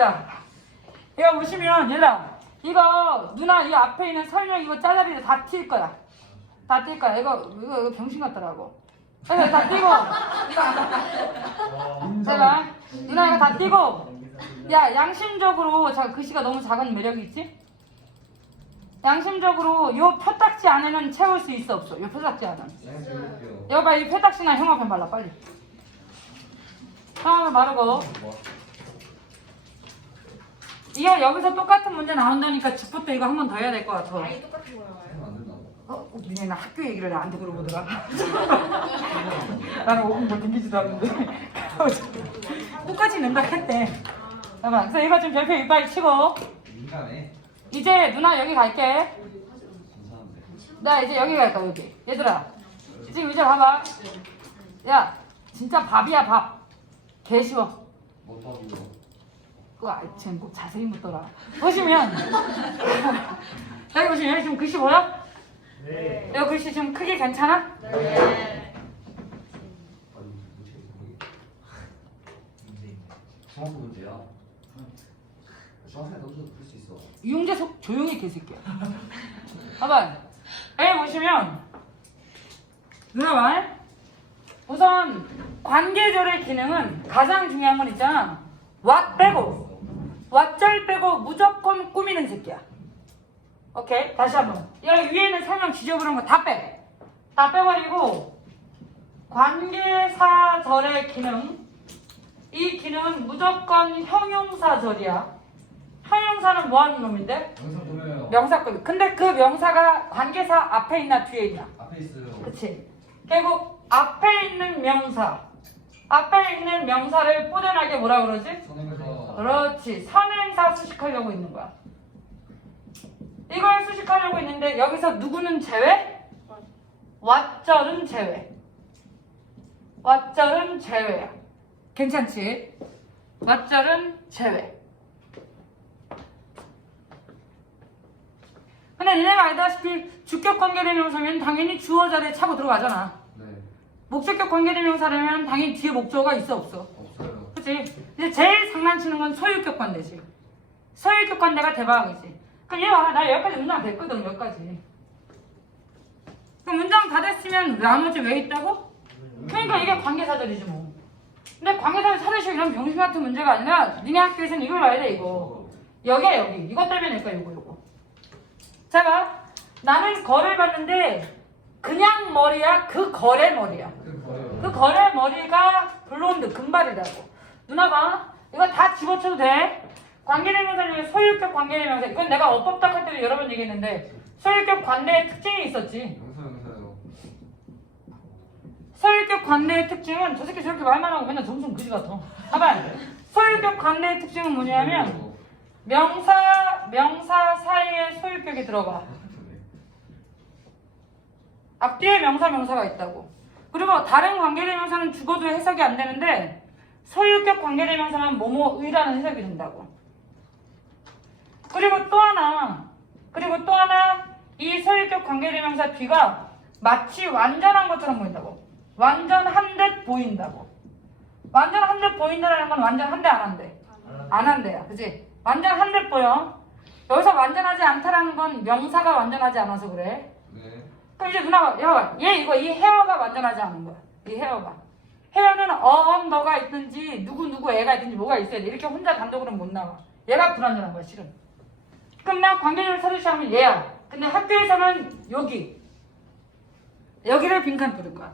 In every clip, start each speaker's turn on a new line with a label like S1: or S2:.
S1: 얘들아. 이거 보시면 얘들아 이거 누나 이 앞에 있는 설명 이거 짜자리를 다 튈 거야. 다 뛸 거야. 이거 이거, 이거 병신 같더라고. 그래서 다 띄고 제가 누나 이거 다 띄고 야 양심적으로 자 글씨가 너무 작은 매력이 있지? 양심적으로 요 표딱지 안에는 채울 수 있어 없어? 요 표딱지 안은 여기 봐, 이 표딱지나 형아펜 발라 빨리 형아펜 바르고 이게 여기서 똑같은 문제 나온다니까 집부터 이거 한 번 더 해야 될 것 같아
S2: 아니 똑같은 거 나와요.
S1: 어? 민혜 나 학교 얘기를 나한테 물어보더라 나는 5분 못 댕기지도 않는데 끝까지 낸다 했대 잠깐만 그래서 이거 좀 별표 이빨 치고
S3: 민감해.
S1: 이제 누나 여기 갈게
S3: 괜찮은데.
S1: 나 이제 여기 갈까 여기 얘들아 지금 이제 봐봐 야 진짜 밥이야 밥 개 쉬워
S3: 못하기로.
S1: 그거 아, 쟤는 꼭 자세히 묻더라 보시면 여기 보시면 지금 글씨 보여?
S2: 네.
S1: 여기 글씨 좀 크기 괜찮아?
S2: 네.
S3: 문제. 중학교 문제야. 중학생 너도 풀수 있어.
S1: 이용재석 조용히 개새끼야. 봐봐. 여기 보시면 누나 말 우선 관계절의 기능은 가장 중요한 건 있잖아. 왓 빼고 왓절 빼고 무조건 꾸미는 새끼야. 오케이 다시 한번. 여기 위에는 설명 지저분한 거 다 빼. 다 빼버리고 관계사절의 기능 이 기능은 무조건 형용사절이야. 형용사는 뭐 하는 놈인데?
S3: 영상 보면
S1: 명사급. 근데 그 명사가 관계사 앞에 있나 뒤에 있나?
S3: 앞에 있어요.
S1: 그치? 결국 앞에 있는 명사. 앞에 있는 명사를 뿌듯하게 뭐라 그러지?
S3: 선행사.
S1: 그렇지. 선행사 수식하려고 있는 거야. 이걸 수식하려고 있는데 여기서 누구는 제외? 왓절은 제외. 왓절은 제외야. 괜찮지? 왓절은 제외. 근데 니네가 알다시피 주격 관계대명사면 당연히 주어 자리에 차고 들어가잖아.
S3: 네.
S1: 목적격 관계대명사라면 당연히 뒤에 목적어가 있어 없어?
S3: 없어요.
S1: 그치? 이제 제일 장난치는 건 소유격 관대지. 소유격 관대가 대박이지. 그럼 얘 봐봐. 나 여기까지 문장 됐거든, 여기까지. 그럼 문장 다 됐으면 나머지 왜 있다고? 그러니까 이게 관계사절이지 뭐. 근데 관계사절 찾으시고 이런 병신 같은 문제가 아니라 니네 학교에서는 이걸 봐야 돼, 이거. 여기야, 여기. 이것 때문에 낼까, 이거, 이거. 자, 봐. 나는 거를 봤는데 그냥 머리야, 그 거래 머리야.
S3: 그 거예요.
S1: 그 거래 머리가 블론드 금발이라고 누나가 이거 다 집어쳐도 돼? 관계대명사 중에 소유격 관계대명사. 이건 내가 어법딱 할 때도 여러 번 얘기했는데 소유격 관대의 특징이 있었지.
S3: 영상 영사요.
S1: 소유격 관대의 특징은 저 새끼 저렇게 말만 하고 맨날 점점 그지 같아. 봐봐 소유격 관대의 특징은 뭐냐면 명사 명사 사이에 소유격이 들어가. 앞뒤에 명사 명사가 있다고. 그리고 다른 관계대명사는 죽어도 해석이 안 되는데 소유격 관계대명사는 뭐뭐의라는 해석이 된다고. 그리고 또 하나, 그리고 또 하나 이 소유격 관계대명사 뒤가 마치 완전한 것처럼 보인다고. 완전한 듯 보인다고. 완전한 듯 보인다는 건 완전 한대 안 한대. 안 한대야, 그지? 완전 한 듯 보여. 여기서 완전하지 않다라는 건 명사가 완전하지 않아서 그래.
S3: 네.
S1: 그럼 이제 누나가 야, 봐얘 이거 이 헤어가 완전하지 않은 거야. 이 헤어가. 헤어는 어언 너가 있든지 누구 누구 애가 있든지 뭐가 있어야 돼. 이렇게 혼자 단독으로는 못 나와. 얘가 불완전한 거야, 실은. 그럼 나 관계를 찾으시면 얘야. 근데 학교에서는 여기. 여기를 빈칸 뚫을 거야.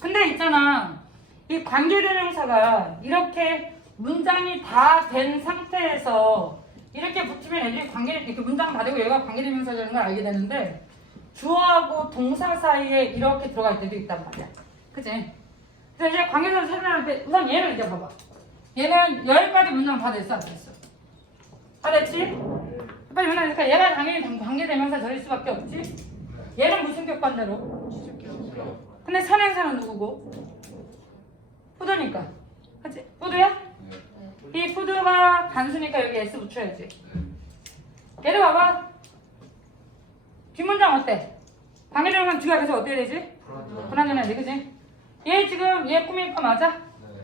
S1: 근데 있잖아. 이 관계대명사가 이렇게 문장이 다 된 상태에서 이렇게 붙이면 애들이 관계 이렇게 문장 다 되고 얘가 관계대명사라는 걸 알게 되는데 주어하고 동사 사이에 이렇게 들어갈 때도 있단 말이야. 그치? 그래서 이제 관계대명사 설명할 때 우선 얘를 이제 봐봐. 얘는 여기까지 문장 다 됐어 안 됐어? 다 됐지? 빨리 문장이니까 얘가 당연히 관계대명사 절일 수밖에 없지? 얘는 무슨 격반대로? 근데 선행사는 누구고? 푸드니까. 그치? 푸드야?
S3: 네.
S1: 이 푸드가 단수니까 여기 S 붙여야지. 얘를 봐봐. 뒷문장 어때? 관계대명사 뒤가 계속 어떻게 되지?
S3: 불안정.
S1: 불안전해야 돼, 그지? 얘 지금 얘 꾸밀 거 맞아?
S3: 네.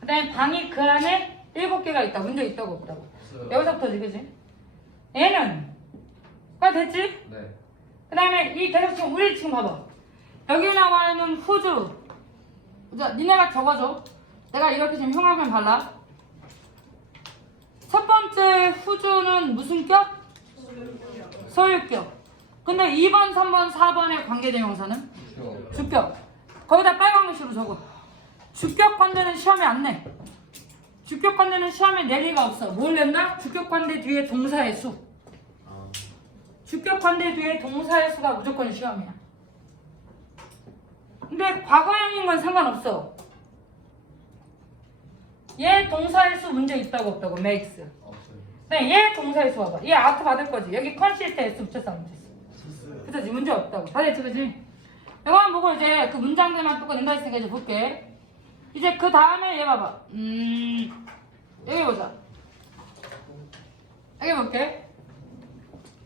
S1: 그 다음에 방이 그 안에 일곱 개가 있다. 문제 있다고 없다고.
S3: 없어요.
S1: 여기서부터지, 그지? 얘는 과 됐지?
S3: 네.
S1: 그 다음에 이 계속 지금 우리 지금 봐봐. 여기 나와 있는 후주. 자, 니네가 적어줘. 내가 이렇게 지금 형광펜 발라. 첫 번째 후주는 무슨 격? 소유격. 근데 2번, 3번, 4번의 관계대명사는. 주격. 거기다 빨간 글씨로 적어. 주격 관대는 시험에 안 내. 주격 관대는 시험에 낼 리가 없어. 뭘 낸다? 주격 관대 뒤에 동사의 수.
S3: 아.
S1: 주격 관대 뒤에 동사의 수가 무조건 시험이야. 근데 과거형인 건 상관없어. 얘 동사의 수 문제 있다고 없다고.
S3: 없어요.
S1: 근데 얘 동사의 수 봐봐. 얘 아트 받을 거지. 여기 컨실트 S 붙였어 안 붙였어? 그치 문제 없다고. 다 됐지 그치? 이거만 보고 이제 그 문장들만 또 낸다 했으니까 이제 볼게. 이제 그 다음에 얘 봐봐. 음 여기 보자. 여기 볼게.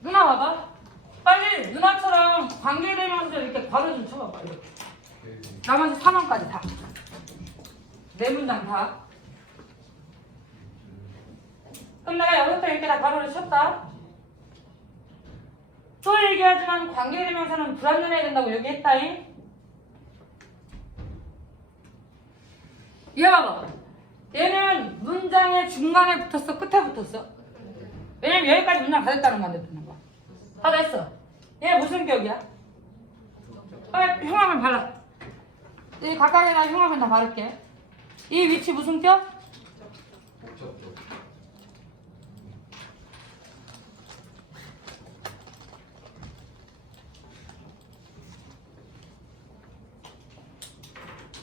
S1: 누나 봐봐. 빨리 누나처럼 관계되면서 이렇게 괄호 좀 쳐봐봐. 이렇게.
S3: 네.
S1: 나머지 3원까지 다. 네 문장 다. 그럼 내가 여기부터 이렇게 다 괄호를 쳤다. 또 얘기하지만 관계대명사는 불완전해야 된다고 얘기했다잉. 얘 봐봐. 얘는 문장의 중간에 붙었어? 끝에 붙었어? 왜냐면 여기까지 문장 다 됐다는 건데 붙는 거. 다 됐어. 얘 무슨 격이야? 빨리 흉하면 발라. 이 각각에다 흉하면 다 바를게. 이 위치 무슨 격?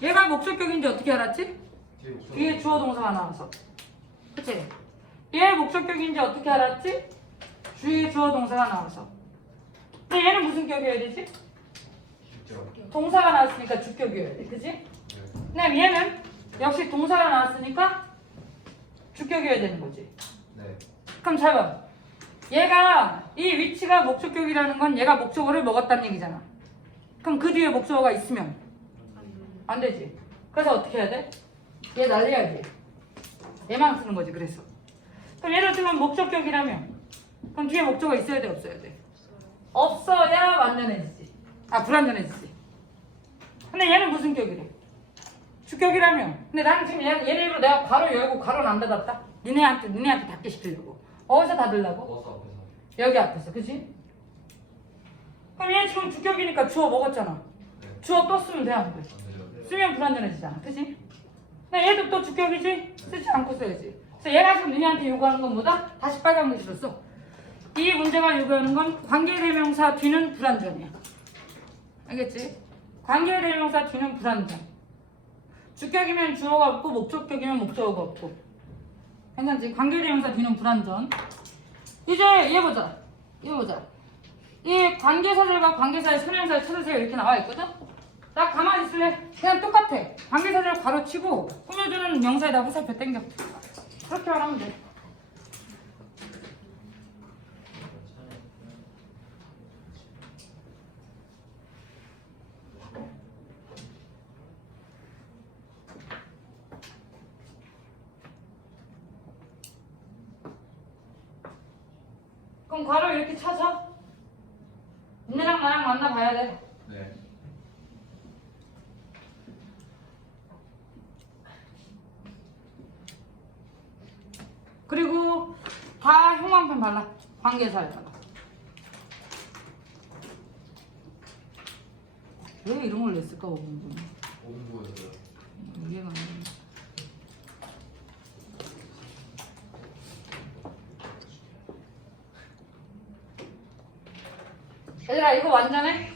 S1: 얘가 목적격인지 어떻게 알았지?
S3: 뒤에.
S1: 뒤에 주어 동사가 나와서. 그치? 얘 목적격인지 어떻게 알았지? 주위에 주어 동사가 나와서. 근데 얘는 무슨 격이어야 되지? 동사가 나왔으니까 주격이어야 돼. 그치?
S3: 네.
S1: 그다음 얘는 역시 동사가 나왔으니까 주격이어야 되는 거지.
S3: 네.
S1: 그럼 잘 봐. 얘가 이 위치가 목적격이라는 건 얘가 목적어를 먹었다는 얘기잖아. 그럼 그 뒤에 목적어가 있으면 안 되지. 그래서 어떻게 해야 돼? 얘 날려야지. 얘만 쓰는 거지. 그래서. 그럼 예를 들면 목적격이라면 그럼 뒤에 목적어 있어야 돼, 없어야 돼? 없어야 완전해지지. 아 불완전해지지. 근데 얘는 무슨 격이래? 주격이라면. 근데 나는 지금 얘, 얘를 일부러 내가 괄호 열고 괄호는 안 닫았다. 니네한테 니네한테 닫게 시키려고. 어디서 닫으려고?
S3: 앞에서.
S1: 여기 앞에서, 그치? 그럼 얘 지금 주격이니까 주어 먹었잖아.
S3: 네.
S1: 주어 또 쓰면 돼, 안 돼? 쓰면 불안전해지잖아, 그치? 근데 얘도 또 주격이지? 쓰지 않고 써야지. 그래서 얘가 지금 니네한테 요구하는 건 뭐다? 다시 빨간 글씨로 써. 이 문제가 요구하는 건 관계대명사 뒤는 불안전이야. 알겠지? 관계대명사 뒤는 불안전. 주격이면 주어가 없고 목적격이면 목적어가 없고. 괜찮지? 관계대명사 뒤는 불안전. 이제 얘 보자. 얘 보자. 이 관계사절과 관계사의 선행사를 찾으세요 이렇게 나와 있거든? 나 가만히 있을래? 그냥 똑같아. 관계사절 바로 치고 꾸며주는 명사에다 화살표 땡겨. 그렇게만 하면 돼. 그럼 괄호 이렇게 쳐서 니네랑 나랑 만나봐야 돼.
S3: 네.
S1: 그리고 다 형광펜 발라. 관계사에다가. 왜 이런 걸 냈을까, 오분분.
S3: 오분부였어요.
S1: 이해가 안 돼. 얘들아, 이거 완전해?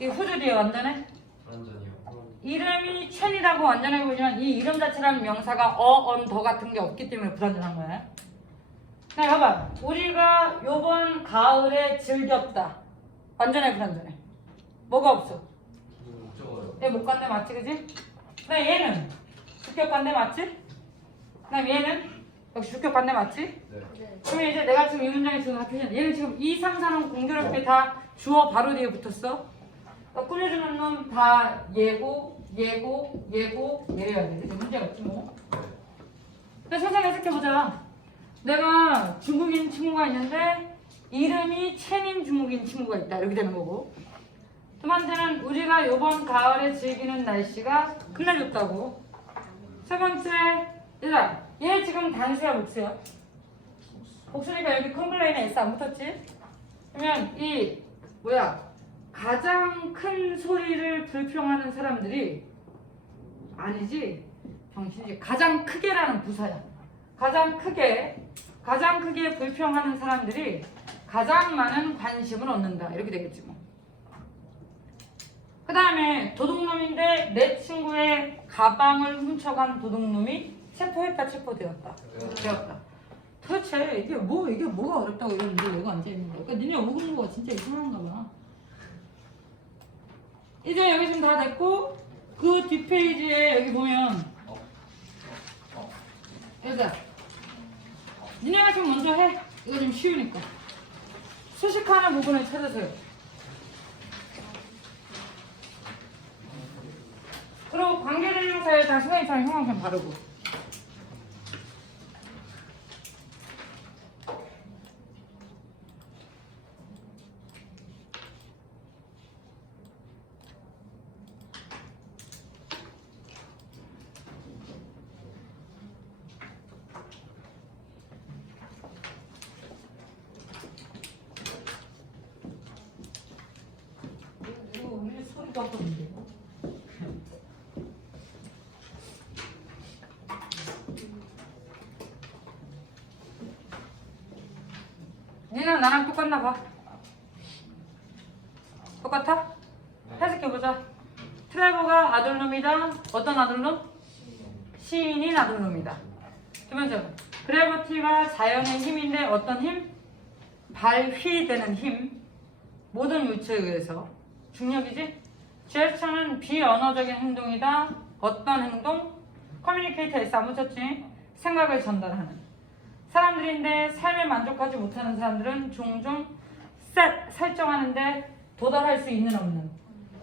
S1: 이 후주 뒤에 완전해?
S3: 완전히요.
S1: 이름이 첸이라고 완전해 보이지만 이 이름 자체라는 명사가 어, 언, 더 같은 게 없기 때문에 불완전한 거야. 자, 봐봐. 우리가 요번 가을에 즐겼다. 완전해, 불완전해? 뭐가 없어?
S3: 목적어요.
S1: 얘 목관대 맞지, 그지? 근데 얘는 주격관대 맞지? 그다음 얘는 역시 주격관대 맞지?
S3: 네.
S2: 네.
S1: 그러면 이제 내가 지금 이 문장에 지금 합해진 얘는 지금 2, 3, 4는 공교롭게 다 주어 바로 뒤에 붙었어. 어, 꾸며주는 놈 다 예고, 예고, 예고, 예래야 돼. 그래서 문제가 없지 뭐. 근데 선생님 해석해보자. 내가 중국인 친구가 있는데 이름이 채닌 중국인 친구가 있다. 이렇게 되는 거고. 두 번째는 우리가 이번 가을에 즐기는 날씨가 끝내줬다고. 세 번째, 얘 지금 단수야, 복수야? 복수니까 여기 컴플레인에 S 안 붙었지? 그러면 이, 뭐야, 가장 큰 소리를 불평하는 사람들이 아니지, 정신이 가장 크게라는 부사야. 가장 크게, 가장 크게 불평하는 사람들이 가장 많은 관심을 얻는다. 이렇게 되겠지 뭐. 그 다음에 도둑놈인데 내 친구의 가방을 훔쳐간 도둑놈이 체포했다 체포되었다. 되었다. 도대체 이게 뭐 이게 뭐가 어렵다고 이러는데 이거 앉아있는 거야? 그러니까 니네 오는 거 진짜 이상한가 봐. 이제 여기 지금 다 됐고 그 뒷페이지에 여기 보면 여기다. 니네가 지금 먼저 해. 이거 좀 쉬우니까. 수식하는 부분을 찾으세요 그리고 관계대명사에 다 선생님처럼 형광펜 바르고 이거 우리 소리가 없었는데 니는 나랑 똑같나 봐. 똑같아? 해석해보자. 트레버가 아들놈이다. 어떤 아들놈? 시인인 아들놈이다. 두 번째, 그래버티가 자연의 힘인데 어떤 힘? 발휘되는 힘. 모든 위치에 의해서. 중력이지? 제스처는 비언어적인 행동이다. 어떤 행동? 커뮤니케이터에서 안 붙였지? 생각을 전달하는. 사람들인데 삶에 만족하지 못하는 사람들은 종종 셋 설정하는데 도달할 수 있는 없는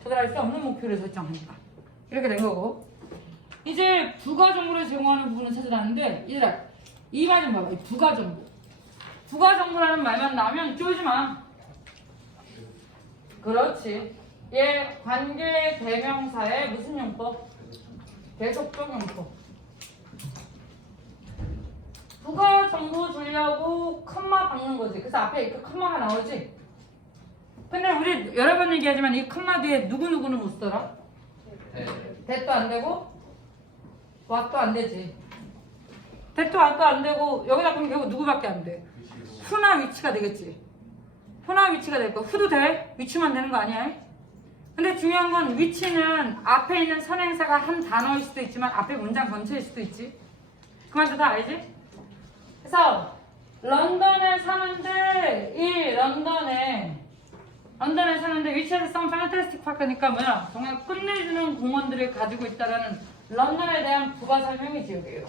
S1: 도달할 수 없는 목표를 설정한다. 이렇게 된 거고. 이제 부가정보를 제공하는 부분을 찾으라는데 얘들아 이 말 좀 봐봐 이 부가정보. 부가정보라는 말만 나오면 쪼지 마. 그렇지. 얘 관계 대명사의 무슨 용법? 계속적 용법 부가 정보 주려고 컴마 박는 거지. 그래서 앞에 그 컴마가 나오지. 근데 우리 여러 번 얘기하지만 이 컴마 뒤에 누구 누구는 못 써라.
S3: 네.
S1: 대도 안 되고 왓도 안 되지. 대도 왓도 안 되고 여기다 그럼 결국 누구밖에 안 돼. 후나 위치가 되겠지. 후나 위치가 될 거야. 후도 돼. 위치만 되는 거 아니야? 근데 중요한 건 위치는 앞에 있는 선행사가 한 단어일 수도 있지만 앞에 문장 전체일 수도 있지. 그 말도 다 알지? 그래서 런던에 사는데 이 런던에 런던에 사는데 위치에서 some fantastic park니까 뭐야 정말 끝내주는 공원들을 가지고 있다라는 런던에 대한 부가 설명이지 여기요.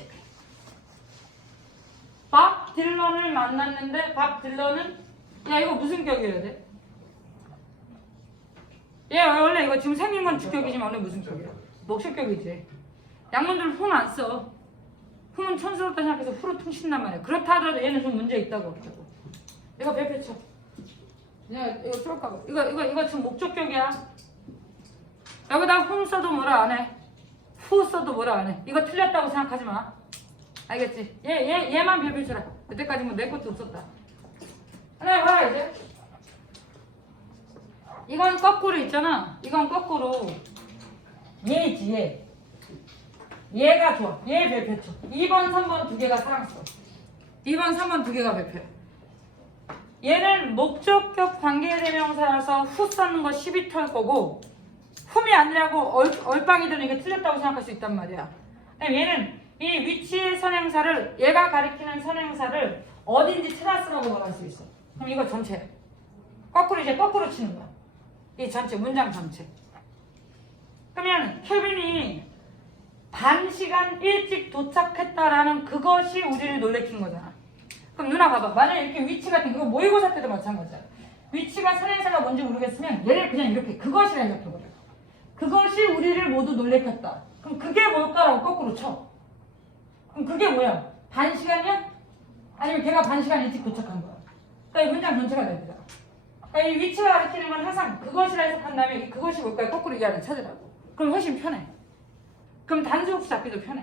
S1: 밥 딜런을 만났는데 밥 딜런은 야 이거 무슨 격이어야 돼? 얘 원래 이거 지금 생긴 건 주격이지만 원래 무슨 격이야? 목식격이지. 양문들 흉안 써. 흉은 촌스럽다 생각해서 후로 퉁친단 말이야. 그렇다 하더라도 얘는 좀 문제 있다고. 이거 배표 쳐. 야 이거 쏠까 이거 이거 이거 지금 목적격이야. 여기다 흉 써도 뭐라 안 해. 후 써도 뭐라 안 해. 이거 틀렸다고 생각하지 마. 알겠지? 얘 얘 얘만 배표 쳐라. 그때까지 뭐 내 것도 없었다. 하나 봐 이제. 이건 거꾸로 있잖아. 이건 거꾸로. 얘지 얘. 얘가 좋아. 얘 별표 쳐. 2번, 3번 두 개가 사랑스러워. 2번, 3번 두 개가 별표야. 얘는 목적격 관계대명사라서 후 써는 거 12털 거고 흠이 아니라고 얼, 얼빵이든 이게 틀렸다고 생각할 수 있단 말이야. 근데 얘는 이 위치의 선행사를 얘가 가리키는 선행사를 어딘지 찾아 쓰라고 말할 수 있어. 그럼 이거 전체. 거꾸로 이제 거꾸로 치는 거야. 이 전체 문장 전체. 그러면 케빈이 반 시간 일찍 도착했다라는 그것이 우리를 놀래킨 거잖아. 그럼 누나 봐봐. 만약에 이렇게 위치 같은 거 모의고사 때도 마찬가지야. 위치가 선행사가 뭔지 모르겠으면 얘를 그냥 이렇게 그것이라 해석해버려. 그것이 우리를 모두 놀래켰다. 그럼 그게 뭘까라고 거꾸로 쳐. 그럼 그게 뭐야? 반 시간이야? 아니면 걔가 반 시간 일찍 도착한 거야? 그러니까 이 문장 전체가 됩니다. 그러니까 이 위치가 가리키는 건 항상 그것이라 해석한 다음에 이 그것이 뭘까요? 거꾸로 이 안에 찾으라고. 그럼 훨씬 편해. 그럼 단수국수 잡기도 편해.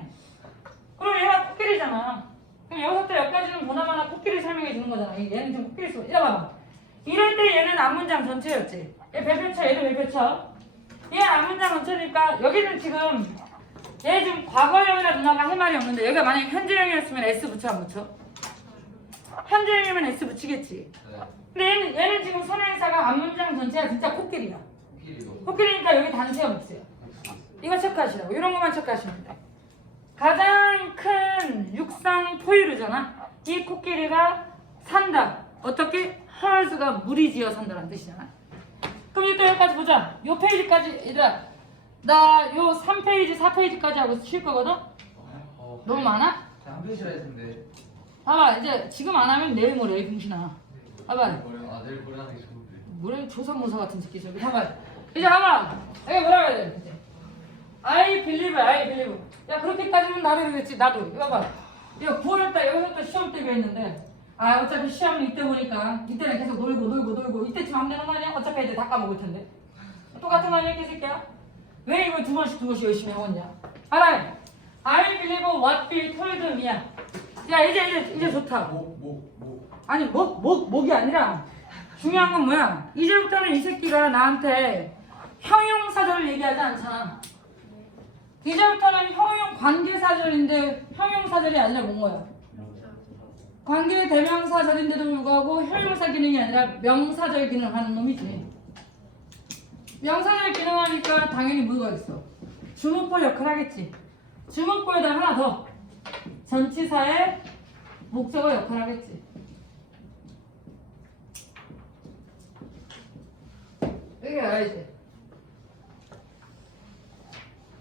S1: 그럼 얘가 코끼리잖아. 그럼 여기서부터 여기까지는 보나마나 코끼리 설명해 주는 거잖아. 이 얘는 지금 코끼리 소. 이봐 봐. 이럴 때 얘는 앞문장 전체였지. 얘 별표쳐, 얘도 별표쳐. 얘 앞문장 전체니까 여기는 지금 얘 지금 과거형이라 누나가 할 말이 없는데 여기가 만약에 현재형이었으면 S 붙여 안 붙여? 현재형이면 S 붙이겠지.
S3: 네.
S1: 근데 얘는, 얘는 지금 선행사가 앞문장 전체가 진짜 코끼리야. 코끼리니까 여기 단수형 없어요. 이거 체크하시라고. 이런 것만 체크하시면 돼. 가장 큰 육상 포유류잖아. 이 코끼리가 산다. 어떻게? herds가 무리지어 산다는 뜻이잖아. 그럼 또 여기까지 보자. 요 페이지까지 얘들아. 나요 3페이지, 4페이지까지 하고 쉴 거거든?
S3: 어,
S1: 너무 많아?
S3: 한 페이지라 했는데
S1: 봐봐. 이제 지금 안 하면 내일 모레 병신아. 봐봐.
S3: 아 내일 모레 하는 게 좋은데
S1: 뭐래 조선모사 같은 새끼 저기 봐봐 이제 봐봐 이게 뭐라고 해야 돼 I believe I believe 야 그렇게까지는 나를 그랬지 나도. 이거 봐 이거 9월달 여기서부터 시험 때가 있는데. 아 어차피 시험 이때 보니까 이때는 계속 놀고 놀고 놀고. 이때쯤 하면 되는 거 아니야? 어차피 이제 다 까먹을 텐데. 똑같은 거 아니야 이 새끼야? 왜 이거 두 번씩 두 번씩 열심히 해왔냐? 알아 I believe what Bill told me야 야 이제 이제 이제 좋다.
S3: 목 목 목.
S1: 아니 목, 목, 목이 아니라 중요한 건 뭐야? 이제부터는 이 새끼가 나한테 형용사절을 얘기하지 않잖아 이제부터는 형용 관계사절인데 형용사절이 아니라 뭔 거야? 관계 대명사절인데도 불구하고 형용사 기능이 아니라 명사절 기능하는 놈이지. 명사절 기능하니까 당연히 뭐가 있어. 주목보 역할 하겠지. 주목보에다 하나 더. 전치사의 목적어 역할 하겠지. 이게 알지?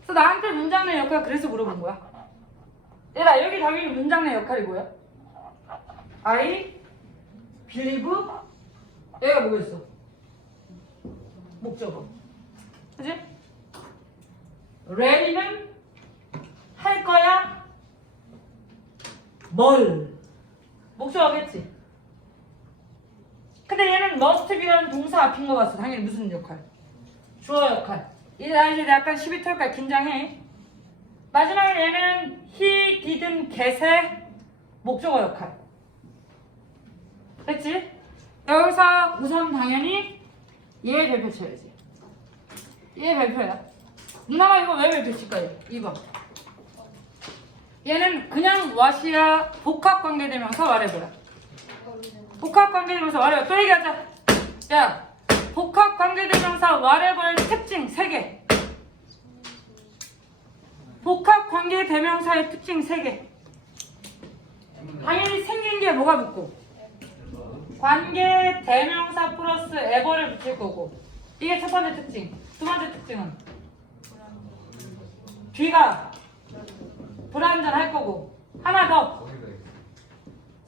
S1: 그래서 나한테 문장 내 역할 그래서 물어본 거야. 얘들아 여기 당연히 문장 내 역할이 뭐야? I believe 얘가 뭐였어? 목적어. 그지? ready는 할 거야? 뭘? 목적어겠지? 근데 얘는 must be라는 동사 앞인 거 봤어. 당연히 무슨 역할? 주어 역할. 나 이제 약간 12털까 긴장해. 마지막에 얘는 he, didn't get의 목적어 역할. 됐지? 여기서 우선 당연히 얘 별표 쳐야지. 얘 별표야. 누나가 이거 왜 별표 칠까? 얘? 이거. 얘는 그냥 what이야 복합 관계대명사 말해보야. 복합 관계대명사 말해봐. 또 얘기하자. 야, 복합 관계대명사 whatever의 특징 3개. 복합 관계 대명사의 특징 3개. 당연히 생긴 게 뭐가 붙고? 관계 대명사 플러스 에버를 붙일 거고. 이게 첫 번째 특징. 두 번째 특징은 뒤가 불완전할 거고. 하나 더.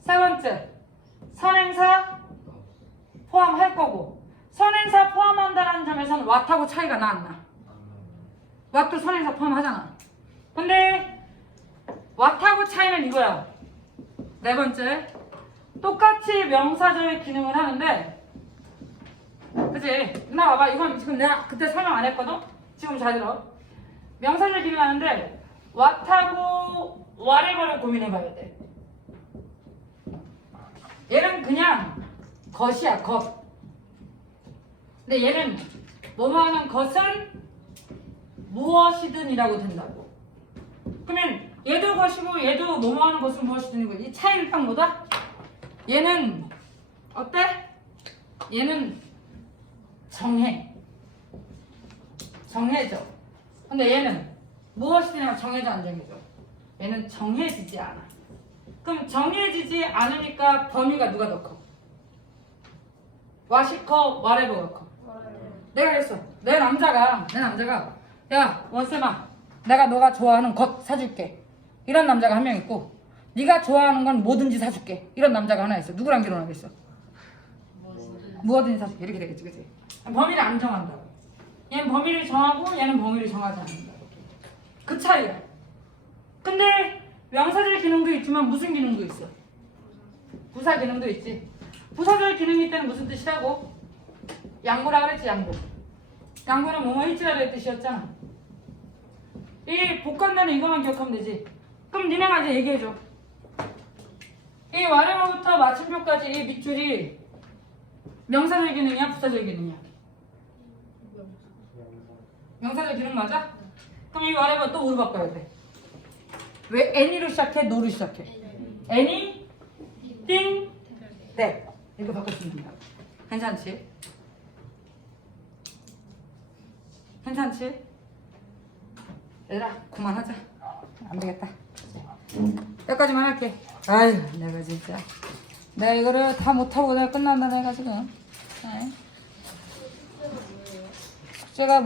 S1: 세 번째. 선행사 포함할 거고. 선행사 포함한다는 점에서는 왓하고 차이가 나 안 나? 왓도 선행사 포함하잖아. 근데 왓하고 차이는 이거야. 네 번째. 똑같이 명사절 기능을 하는데 그치? 나 봐봐. 이건 지금 내가 그때 설명 안 했거든? 지금 잘 들어. 명사절 기능하는데 왓하고 whatever를 고민해봐야 돼. 얘는 그냥 것이야, 것. 근데 얘는 뭐뭐 하는 것은 무엇이든이라고 된다고. 그러면 얘도 것이고 얘도 뭐뭐 하는 것은 무엇이든이고 이 차이를 딱 뭐다? 얘는 어때? 얘는 정해. 정해져. 근데 얘는 무엇이든 정해져 안 정해져. 얘는 정해지지 않아. 그럼 정해지지 않으니까 범위가 누가 더 커? 와시 커, 와레버가 커. 내가 했어. 내 남자가 내 남자가 야 원쌤아, 내가 너가 좋아하는 것 사줄게. 이런 남자가 한 명 있고, 네가 좋아하는 건 뭐든지 사줄게. 이런 남자가 하나 있어. 누구랑 결혼하겠어? 무어든 사실 이렇게 되겠지, 그치? 범위를 안 정한다고. 얘는 범위를 정하고 얘는 범위를 정하지 않는다고. 그 차이야. 근데 명사절 기능도 있지만 무슨 기능도 있어? 부사 기능도 있지. 부사절 기능이 있다는 무슨 뜻이라고? 양보라 그랬지, 양보. 양보는 뭐뭐 일지라는 뜻이었잖아. 이 복간다는 이것만 기억하면 되지. 그럼 니네가 이제 얘기해줘. 이 와레모부터 마침표까지 이 밑줄이 명사절 기능이야, 부사절 기능이야? 명사절 기능 맞아? 그럼 이 와레모 또 뭐로 바꿔야 돼? 왜 애니로 시작해, 노로 시작해? 애니, 띵, 네. 이거 바꿨으면 된다. 괜찮지? 괜찮지? 얘들아, 그만하자. 안 되겠다. 여기까지만 할게. 아유, 내가 진짜. 내가 이거를 다 못하고 내가 끝난다, 내가 지금. 네. 숙제가